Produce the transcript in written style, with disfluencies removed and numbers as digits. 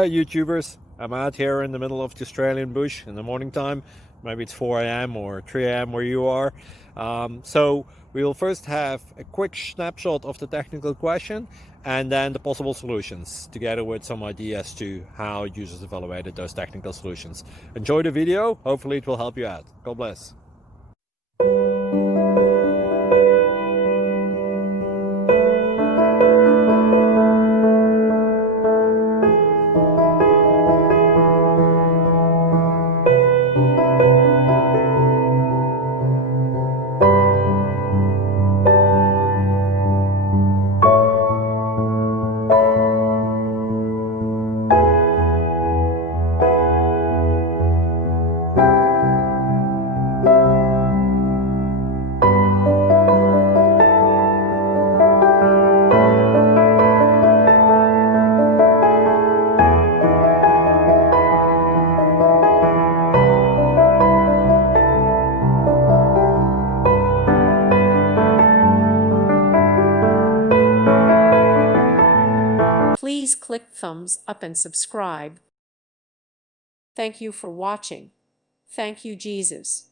Hey YouTubers, I'm out here in the middle of the Australian bush in the morning time. Maybe it's 4 a.m. or 3 a.m. where you are. So we will first have a quick snapshot of the technical question and then the possible solutions, together with some ideas to how users evaluated those technical solutions. Enjoy the video, hopefully it will help you out. God bless. Please click thumbs up and subscribe. Thank you for watching. Thank you, Jesus.